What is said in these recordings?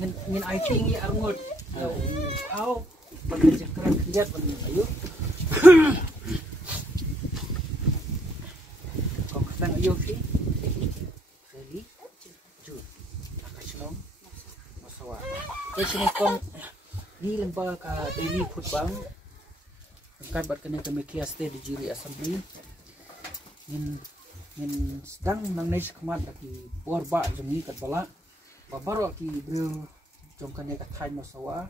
min IT ngi arngot how bekerja keras kerja ayo kau kesang ayo sih Feli Jun akasnong masawa sini kong ni lembaga ka daily food bank kan bat kena kami state di juri assembly min sedang nang nes kemat lagi borba jemi kat bala babaro ki bril jom kene kat thai masawa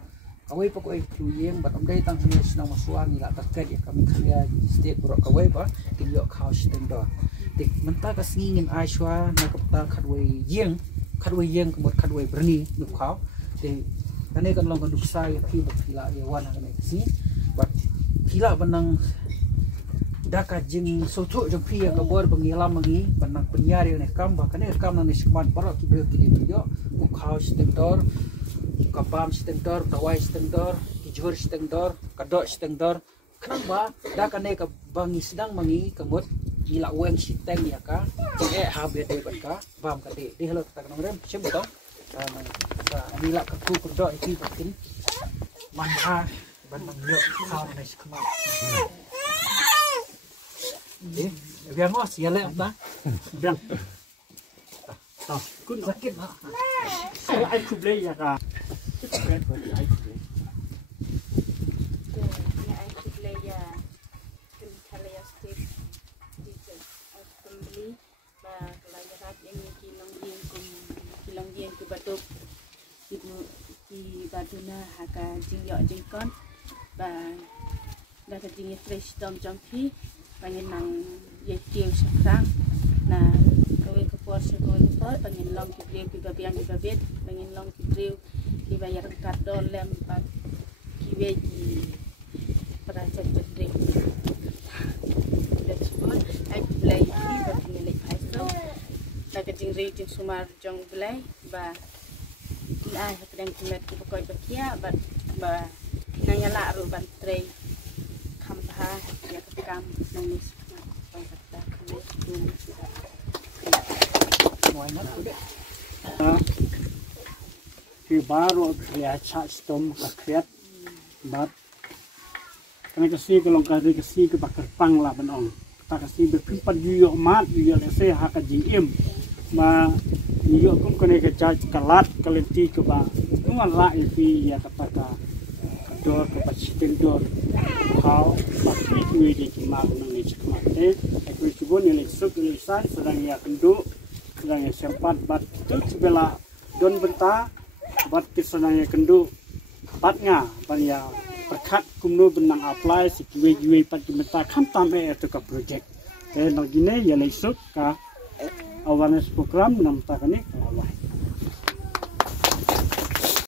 kawai pokoi kluyeng bat amdai tang hne senang masawa ni la taket ya kami kaya state borok kawai ba ki yo khaw stendo tik menta ka singin aishwa na kapta khadwai yeng kemot khadwai berni nu khaw te kane kan long kan duksa ya ki bakila ya wana kane si bat kila benang daka jing soto jong pia kabor pengilam mangi benang penyari ne kam bakane kam nang nisman parok ki bel ki video ku khaw stendor kabam stendor tawai stendor kijur stendor kadok stendor kenang ba daka ne ka bangi sedang mangi kemot gila weng siteng ya ka habet de ka bam ka de hello tak nang rem sim beto gila ka ku kadok iki bakin manha benang yo khaw ne skma biar ngos ya le apa biar kun sakit ha ai kuble ya ka Baduna haka jing yo jing kon ba da ka jing fresh dom jampi pengen nang ye kieu sekarang nah kowe ke por sekol por pengen long ki priu ki babian ki babet pengen long ki priu ki bayar kado lem pat ki weji para cedrik that's all I play ki ba ngeli paiso da ka jing ri jing sumar jong play ba ai kadang kumet ki pokoi bakia ba nanyala ru bantrei khamha ya kam nangis pangkata kami dulu sudah Why not today? Thì baru dia cak stom kakret bat kami kasih ke longkah dia kasih ke bakar pang lah benong kita kasih berpimpat juga mat juga lese hak jim ma juga pun kena ke cak kalat kalenti ke ba nuan lah itu ya kata dor ke pasien dor kau pasti kue di kemak nangis kemak aku coba nilai suk lisan sedang ya kenduk sedang ya sempat bat itu sebelah don benta bat sedang ya kenduk batnya ya perkat kumno benang apply si kue pat benta kam tamai itu ke project dan lagi ni ya lisuk ka awareness program nam tak ni